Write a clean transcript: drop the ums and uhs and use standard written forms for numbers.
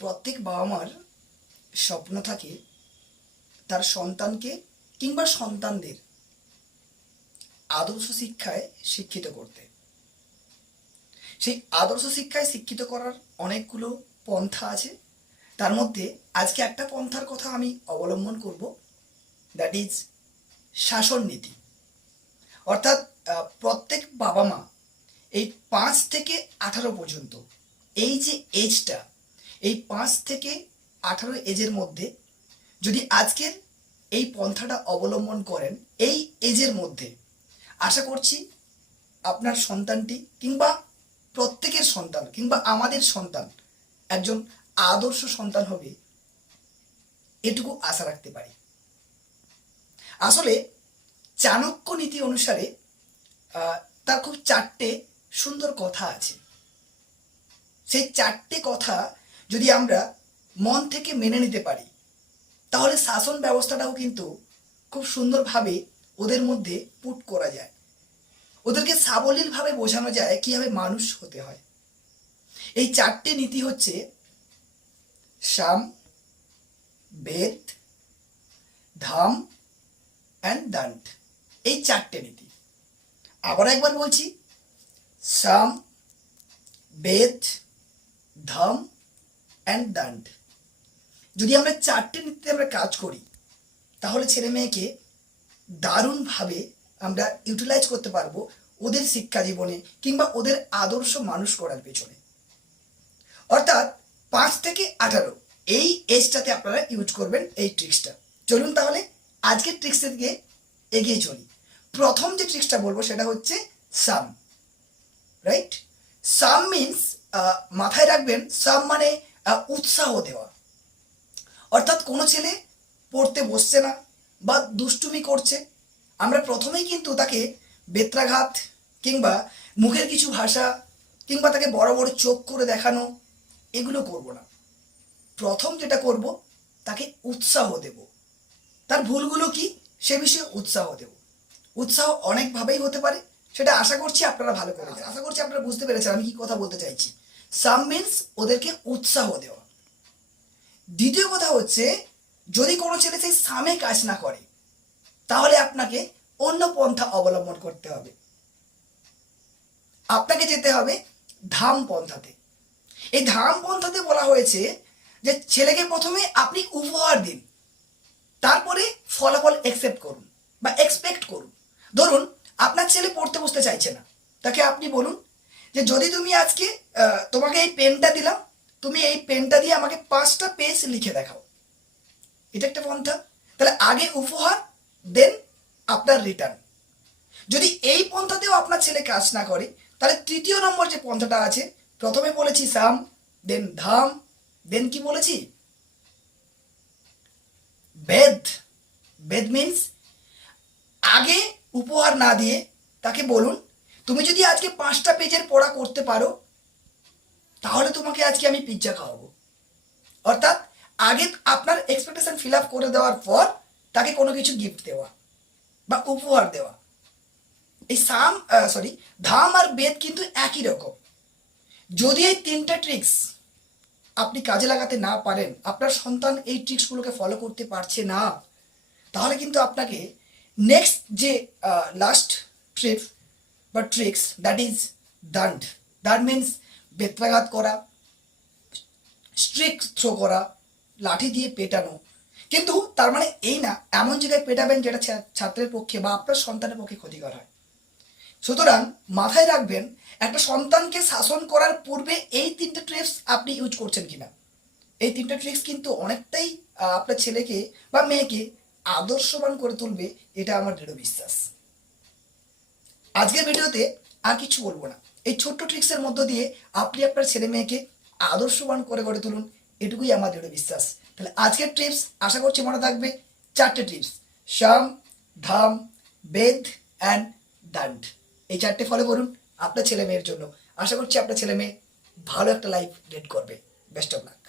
প্রত্যেক বাবা মার স্বপ্ন থাকে তার সন্তানকে কিংবা সন্তানদের আদর্শ শিক্ষায় শিক্ষিত করতে। সেই আদর্শ শিক্ষায় শিক্ষিত করার অনেকগুলো পন্থা আছে। তার মধ্যে আজকে একটা পন্থার কথা আমি অবলম্বন করব, দ্যাট ইজ শাসন নীতি। অর্থাৎ প্রত্যেক বাবা মা এই 5 থেকে 18 পর্যন্ত এই যে এজটা, এই 5 থেকে 18 এজের মধ্যে যদি আজকের এই পন্থাটা অবলম্বন করেন, এই এজের মধ্যে আশা করছি আপনার সন্তানটি কিংবা প্রত্যেকের সন্তান কিংবা আমাদের সন্তান একজন আদর্শ সন্তান হবে, এটুকু আশা রাখতে পারি। আসলে চাণক্য নীতি অনুসারে তার খুব 4টে সুন্দর কথা আছে। সেই 4টে কথা যদি আমরা মন থেকে মেনে নিতে পারি, তাহলে শাসন ব্যবস্থাটাও কিন্তু খুব সুন্দরভাবে ওদের মধ্যে পুট করা যায়। ওদেরকে সাবলীলভাবে বোঝানো যায় কীভাবে মানুষ হতে হয়। এই 4টে নীতি হচ্ছে সাম, বেদ, ধাম অ্যান্ড দণ্ড। এই 4টে নীতি আবার একবার বলছি, সাম, বেদ, ধম অ্যান্ড দণ্ড। যদি আমরা 4টে নীতিতে আমরা কাজ করি, তাহলে ছেলে মেয়েকে দারুণভাবে আমরা ইউটিলাইজ করতে পারবো ওদের শিক্ষা জীবনে কিংবা ওদের আদর্শ মানুষ করার পেছনে। অর্থাৎ 5 থেকে 18 এই এজটাতে আপনারা ইউজ করবেন এই ট্রিক্সটা। চলুন তাহলে আজকের ট্রিক্সের দিকে এগিয়ে চলি। প্রথম যে ট্রিক্সটা বলবো সেটা হচ্ছে সাম, রাইট? সাম মিনস, মাথায় রাখবেন, সাম মানে উৎসাহ দেওয়া। অর্থাৎ কোনো ছেলে পড়তে বসছে না বা দুষ্টুমি করছে, আমরা প্রথমেই কিন্তু তাকে বেত্রাঘাত কিংবা মুখের কিছু ভাষা কিংবা তাকে বড় বড় চোখ করে দেখানো এগুলো করব না। প্রথম যেটা করব, তাকে উৎসাহ দেব। তার ভুলগুলো কি সে বিষয়ে উৎসাহ দেব। উৎসাহ অনেকভাবেই হতে পারে, সেটা আশা করছি আপনারা ভালো করে জানেন। আশা করছি আপনারা বুঝতে পেরেছেন আমি কি কথা বলতে চাইছি। সাম মিনস ওদেরকে উৎসাহ দেওয়া। দ্বিতীয় কথা হচ্ছে, যদি কোনো ছেলে সেই সামে কাজ না করে, তাহলে আপনাকে অন্য পন্থা অবলম্বন করতে হবে। আপনাকে যেতে হবে ধাম পন্থাতে। এই ধাম পন্থাতে বলা হয়েছে যে ছেলেকে প্রথমে আপনি উপহার দিন, তারপরে ফলাফল অ্যাকসেপ্ট করুন বা এক্সপেক্ট করুন। ধরুন আপনার ছেলে পড়তে বসতে চাইছে না, তাকে আপনি বলুন যে যদি তুমি আজকে তোমাকে এই পেনটা দিলাম, তুমি এই পেনটা দিয়ে আমাকে 5টা পেজ লিখে দেখাও। এটা একটা পন্থা। তাহলে আগে উপহার, দেন আপনার রিটার্ন। যদি এই পন্থাতেও আপনার ছেলে কাজ না করে, তাহলে তৃতীয় নম্বর যে পন্থাটা আছে, প্রথমে বলেছি সাম, দেন ধাম, দেন কি বলেছি বেদ। বেদ মিনস আগে উপহার না দিয়ে তাকে বলুন তুমি যদি আজকে 5টা পেজের পড়া করতে পারো, তাহলে তোমাকে আজকে আমি পিৎজা খাওয়াবো। অর্থাৎ আগে আপনার এক্সপেকটেশন ফিল আপ করে দেওয়ার পর তাকে কোনো কিছু গিফট দেওয়া বা উপহার দেওয়া। এই ধাম আর বেদ কিন্তু একই রকম। যদি এই 3টা ট্রিক্স আপনি কাজে লাগাতে না পারেন, আপনার সন্তান এই ট্রিক্সগুলোকে ফলো করতে পারছে না, তাহলে কিন্তু আপনাকে নেক্সট যে লাস্ট ট্রিপ বা ট্রিক্স, দ্যাট ইজ দণ্ড। দ্যাট মিনস বেত্রাঘাত করা, স্ট্রিক থ্রো করা, লাঠি দিয়ে পেটানো। কিন্তু তার মানে এই না এমন জায়গায় পেটাবেন যেটা ছাত্রের পক্ষে বা আপনার সন্তানের পক্ষে ক্ষতিকর হয়। সুতরাং মাথায় রাখবেন, একটা সন্তানকে শাসন করার পূর্বে এই 3টে ট্রিক্স আপনি ইউজ করছেন কিনা। এই 3টে ট্রিক্স কিন্তু অনেকটাই আপনার ছেলেকে বা মেয়েকে আদর্শবান করে তুলবে, এটা আমার দৃঢ় বিশ্বাস। আজকের ভিডিওতে আর কিছু বলবো না। এই ছোট্ট ট্রিক্সের মধ্য দিয়ে আপনি আপনার ছেলে মেয়েকে আদর্শবান করে গড়ে তুলুন, এটুকুই আমার দৃঢ় বিশ্বাস। তাহলে আজকের টিপস আশা করছি মনে থাকবে। 4টে tips, some, Dham, Veda and দণ্ড। এই 4টে ফলো করুন আপনার ছেলে মেয়ের জন্য। আশা করছি আপনার ছেলে মেয়ে ভালো একটা লাইফ লিড করবে। Best of luck.